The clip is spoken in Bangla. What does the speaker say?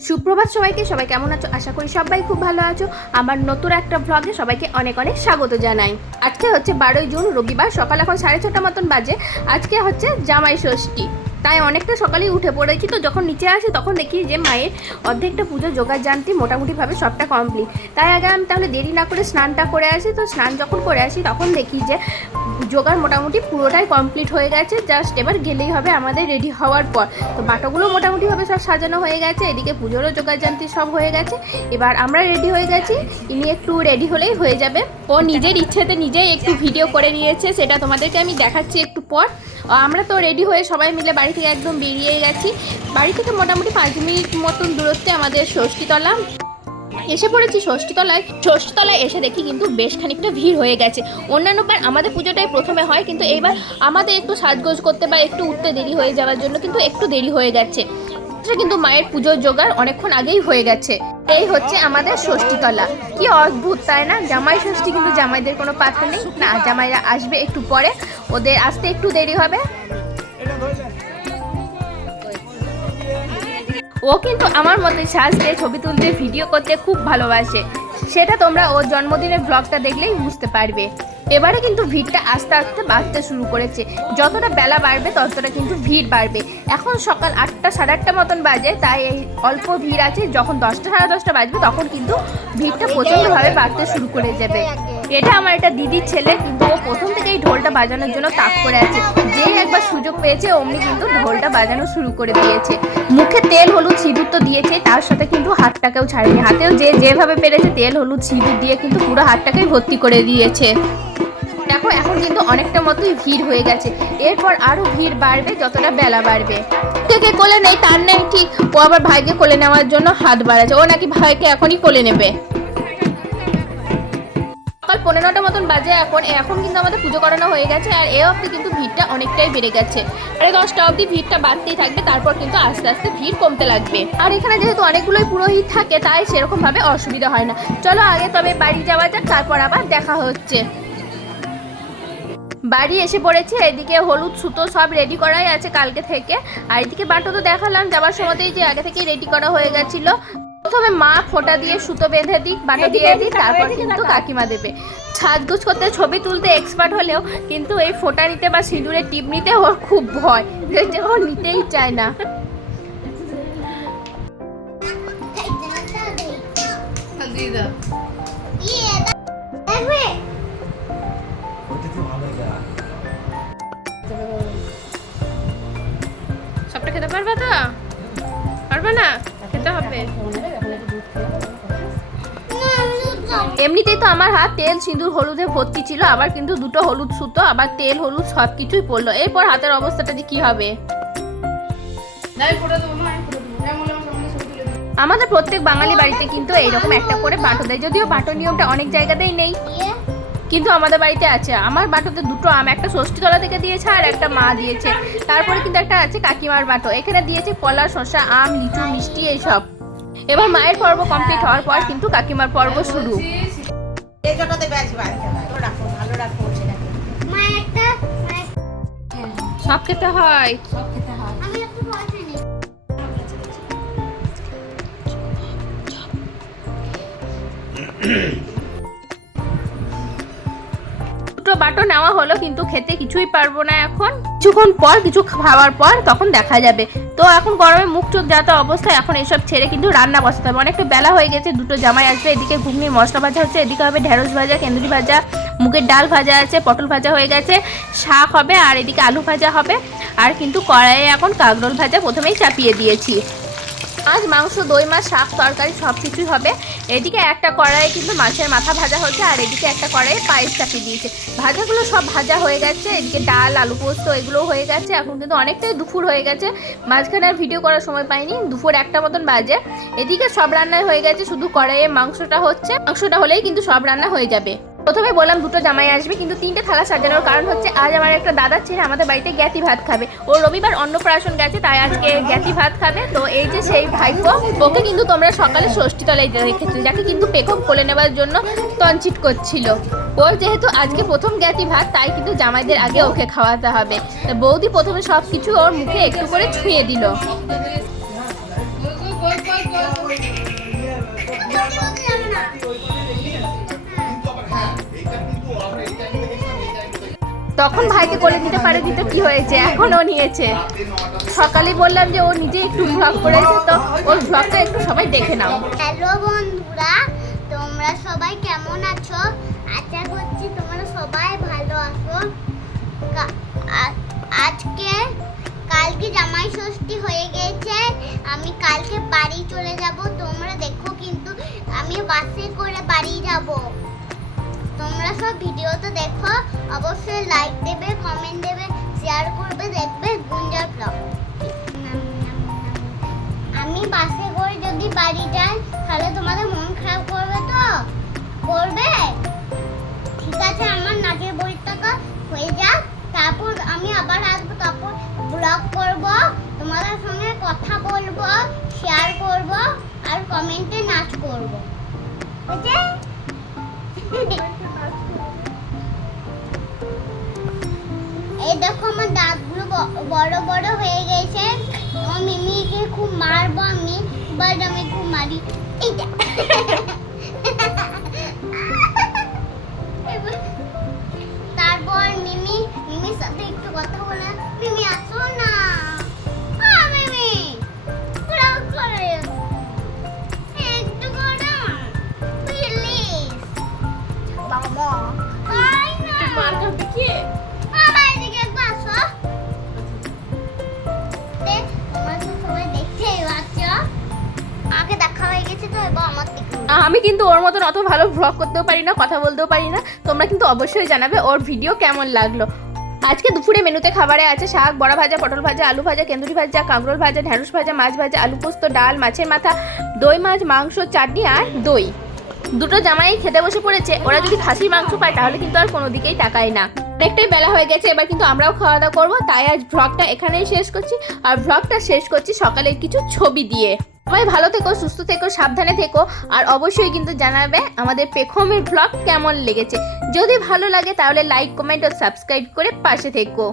সুপ্রভাত সবাইকে, সবাই কেমন আছো? আশা করি সবাই খুব ভালো আছো। আমার নতুন একটা ব্লগে সবাইকে অনেক অনেক স্বাগত জানাই। আজকে হচ্ছে বারোই জুন, রবিবার, সকাল এখন সাড়ে ছটা মতন বাজে। আজকে হচ্ছে জামাই ষষ্ঠী। তাই অনেকটা সকালেই উঠে পড়েছি। তো যখন নিচে আসি, তখন দেখি যে মায়ের অর্ধেকটা পুজো জোগাড় জানতি মোটামুটিভাবে সবটা কমপ্লিট তাই আগে আমি তাহলে দেরি না করে স্নানটা করে আসি। তো স্নান যখন করে আসি, তখন দেখি যে জোগাড় মোটামুটি পুরোটাই কমপ্লিট হয়ে গেছে। জাস্ট এবার গেলেই হবে আমাদের রেডি হওয়ার পর। তো বাটোগুলো মোটামুটিভাবে সব সাজানো হয়ে গেছে। এদিকে পুজোরও জোগাড় জানতি সব হয়ে গেছে। এবার আমরা রেডি হয়ে গেছি। ইনি একটু রেডি হলেই হয়ে যাবে। ও নিজের ইচ্ছেতে নিজেই একটু ভিডিও করে নিয়েছে। সেটা তোমাদেরকে আমি দেখাচ্ছি একটু পর। আমরা তো রেডি হয়ে সবাই মিলে বাড়ি থেকে একদম বেরিয়ে গেছি। বাড়ি থেকে মোটামুটি পাঁচ মিনিট মতন দূরত্বে আমাদের ষষ্ঠীতলা। এসে পড়েছি ষষ্ঠীতলায়। ষষ্ঠীতলায় এসে দেখি কিন্তু বেশ খানিকটা ভিড় হয়ে গেছে। অন্যান্য বার আমাদের পুজোটাই প্রথমে হয়, কিন্তু এইবার আমাদের একটু সাজগোজ করতে বা একটু উঠতে দেরি হয়ে যাওয়ার জন্য কিন্তু একটু দেরি হয়ে গেছে। কিন্তু মায়ের পুজোর জোগাড় অনেকক্ষণ আগেই হয়ে গেছে। এই হচ্ছে আমাদের ষষ্ঠীতলা। কি অদ্ভুত, তাই না? জামাই ষষ্ঠী কিন্তু জামাইদের কোনো পাত্র নেই। না, জামাইরা আসবে একটু পরে। ওদের আসতে একটু দেরি হবে। ও কিন্তু আমার মতে সাজতে ছবি তুলতে ভিডিও করতে খুব ভালোবাসে। সেটা তোমরা ওর জন্মদিনের ব্লগটা দেখলেই বুঝতে পারবে। এবারে কিন্তু ভিড়টা আস্তে আস্তে বাড়তে শুরু করেছে। যতটা বেলা বাড়বে ততটা কিন্তু ভিড় বাড়বে। এখন সকাল আটটা সাড়ে আটটা মতন বাজে তাই এই অল্প ভিড় আছে। যখন দশটা সাড়ে দশটা বাজবে তখন কিন্তু ভিড়টা প্রচণ্ডভাবে বাড়তে শুরু করে যাবে এটা আমার একটা দিদির ছেলে, কিন্তু ও প্রথম থেকেই ঢোলটা বাজানোর জন্য তাক করে আছে। যেই একবার সুযোগ পেয়েছে, অমনি কিন্তু ঢোলটা বাজানো শুরু করে দিয়েছে। মুখে তেল, হলুদ, সিঁদুর তো দিয়েছে, তার সাথে কিন্তু হাতটাকেও ছাড়েনি। হাতেও যে যেভাবে পেরেছে, তেল, হলুদ, সিঁদুর দিয়ে কিন্তু পুরো হাতটাকেই ভর্তি করে দিয়েছে। দেখো, এখন কিন্তু অনেকটা মতোই ভিড় হয়ে গেছে। এরপর আরও ভিড় বাড়বে, যতটা বেলা বাড়বে। কে কে কোলে নেই, তার নেই ঠিক। ও আবার ভাইকে কোলে নেওয়ার জন্য হাত বাড়াচ্ছে। ও নাকি ভাইকে এখনই কোলে নেবে। সকাল পনেরোটা মতন বাজে এখন এখন কিন্তু আমাদের পুজো করানো হয়ে গেছে আর এ অবধি কিন্তু ভিড়টা অনেকটাই বেড়ে গেছে। সাড়ে দশটা অবধি ভিড়টা বাড়তেই থাকবে, তারপর কিন্তু আস্তে আস্তে ভিড় কমতে লাগবে। আর এখানে যেহেতু অনেকগুলোই পুরোহিত থাকে, তাই সেরকম ভাবে অসুবিধা হয় না। চলো আগে তবে বাড়ি যাওয়া যাক, তারপর আবার দেখা হচ্ছে। বাড়ি এসে পড়েছে, এদিকে হলুদ সুতো সব রেডি করাই আছে কালকে থেকে। আর এদিকে বাটো তো দেখালাম, যাওয়ার সময়তেই যে আগে থেকেই রেডি করা হয়ে গেছিল। প্রথমে মা ফোঁটা দিয়ে সুতো বেঁধে দিক বাটো দিয়ে দিক তারপর কিন্তু কাকিমা দেবে। সাজগুজ করতে ছবি তুলতে এক্সপার্ট হলেও কিন্তু এই ফোঁটা নিতে বা সিঁদুরের টিপ নিতে ওর খুব ভয়। যে ও নিতেই চায় না। সবটা খেতে পারবে তো? পারবে না? খেতে হবে। এমনিতেই তো আমার হাত তেল, সিঁদুর, হলুদে ভর্তি ছিল। আবার কিন্তু দুটো হলুদ সুতো, আবার তেল, হলুদ সব কিছুই পড়ল। এরপর হাতের অবস্থাটা যে কি হবে? আমাদের প্রত্যেক বাঙালি বাড়িতে কিন্তু এইরকম একটা করে বাটো দেয়। যদিও বাটো নিয়মটা অনেক জায়গাতেই নেই। কিন্তু আমাদের বাড়িতে আছে। আমার বাটোতে দুটো আম, একটা ষষ্ঠীতলা থেকে দিয়েছে আর একটা মা দিয়েছে। তারপরে কিন্তু একটা আছে কাকিমার বাটো। এখানে দিয়েছে কলা, শসা, আম, লিচু, মিষ্টি, এইসব। এবার মায়ের পর্ব কমপ্লিট হওয়ার পর কিন্তু কাকিমার পর্ব শুরু। সব খেতে হয়। হয়। দুটো বাটো নেওয়া হলো কিন্তু খেতে কিছুই পারব না এখন। কিছুক্ষণ পর কিছু খাওয়ার পর তখন দেখা যাবে। তো এখন গরমে মুখ চোখ যাতে অবস্থায় এখন এসব ছেড়ে কিন্তু রান্না বসাতে হবে। অনেকটা বেলা হয়ে গেছে, দুটো জামাই আসবে, এদিকে ঘুগনি, মশলা ভাজা হচ্ছে, এদিকে হবে ঢেঁড়স ভাজা, কেন্দুরি ভাজা, মুগের ডাল ভাজা আছে, পটল ভাজা হয়ে গেছে, শাক হবে আর এদিকে আলু ভাজা হবে। আর কিন্তু কড়াইয়ে এখন কাগরোল ভাজা প্রথমেই চাপিয়ে দিয়েছি। আজ মাংস, দই, মাছ, শাক, তরকারি সব কিছুই হবে। এদিকে একটা কড়াইয়ে কিন্তু মাছের মাথা ভাজা হচ্ছে আর এদিকে একটা কড়াইয়ে পায়েস চাপিয়ে দিয়েছে। ভাজাগুলো সব ভাজা হয়ে গেছে, এদিকে ডাল, আলু পোস্ত এগুলো হয়ে গেছে। এখন কিন্তু অনেকটাই দুপুর হয়ে গেছে। মাঝখানে আর ভিডিও করার সময় পাইনি, দুপুর একটা মতন বাজে। এদিকে সব রান্নায় হয়ে গেছে, শুধু কড়াইয়ে মাংসটা হচ্ছে। মাংসটা হলেই কিন্তু সব রান্না হয়ে যাবে। প্রথমে বললাম দুটো জামাই আসবে, কিন্তু তিনটে থালা সাজানোর কারণ হচ্ছে আজ আমার একটা দাদার ছেলে আমাদের বাড়িতে জ্ঞাতি ভাত খাবে। ও রবিবার অন্নপ্রাশন গেছে, তাই আজকে জ্ঞাতি ভাত খাবে। তো এই যে সেই ভাইপো ওকে কিন্তু তোমরা সকালে ষষ্ঠী তলায় রেখেছো যাকে কিন্তু পেকম কোলে নেওয়ার জন্য তঞ্চিত করছিল। ওর যেহেতু আজকে প্রথম জ্ঞাতি ভাত, তাই কিন্তু জামাইদের আগে ওকে খাওয়াতে হবে। বৌদি প্রথমে সব কিছু ওর মুখে একটু করে ছুঁয়ে দিল। তখন ভাইকে কোলে নিতে পারে দিত কি হয়েছে? এখনও নিয়েছে। সকালে বললাম যে ও নিজে একটু ভ্লগ করেছে, তো ওর ভ্লগটা একটু সবাই দেখে নাও। হ্যালো বন্ধুরা, তোমরা সবাই কেমন আছো? আশা করছি তোমরা সবাই ভালো আছো। আজকে কালকে জামাই ষষ্ঠী হয়ে গেছে। আমি কালকে বাড়ি চলে যাব। তোমরা দেখো কিন্তু আমি বাসে করে বাড়ি যাব। তোমরা সব ভিডিওতে দেখো। অবশ্যই লাইক দেবে কমেন্ট দেবে শেয়ার করবে, দেখবে গুঞ্জার ব্লগ। আমি বাসে করে যদি বাড়ি যাই, তাহলে তোমাদের মন খারাপ করবে তো? করবে? ঠিক আছে, আমার নাচের পরীক্ষা হয়ে যাক। তারপর আমি আবার আসব, তারপর ব্লগ করব। তোমাদের সঙ্গে কথা বলব শেয়ার করব, আর কমেন্টে নাচ করব। বুঝে দেখো আমার দাঁতগুলো বড় বড় হয়ে গেছে। আমার মিমিকে খুব মারবো আমি বাট আমি খুব মারি। এই আমি কিন্তু ওর মতন অত ভালো ভ্লগ করতেও পারি না, কথা বলতেও পারি না। তোমরা কিন্তু অবশ্যই জানাবে ওর ভিডিও কেমন লাগল। আজকে দুপুরে মেনুতে খাবারে আছে শাক, বড়া ভাজা, পটল ভাজা, আলু ভাজা, কেন্দুরি ভাজা কাঁকরোল ভাজা, ঢ্যাঁড়স ভাজা, মাছ ভাজা, আলু পোস্ত, ডাল, মাছের মাথা, দই, মাছ, মাংস, চাটনি আর দই। দুটো জামাই খেতে বসে পড়েছে। ওরা যদি খাসির মাংস পায়, তাহলে কিন্তু আর কোনো দিকেই তাকায় না। অনেকটাই বেলা হয়ে গেছে, এবার কিন্তু আমরাও খাওয়া দাওয়া করব। তাই আজ ভ্লগটা এখানেই শেষ করছি। আর ভ্লগটা শেষ করছি সকালের কিছু ছবি দিয়ে। সবাই ভালো থেকো, সুস্থ থেকো, সাবধানে থেকো। আর অবশ্যই কিন্তু জানাবে আমাদের পেখমের ভ্লগ কেমন লেগেছে। যদি ভালো লাগে তাহলে লাইক কমেন্ট ও সাবস্ক্রাইব করে পাশে থেকো।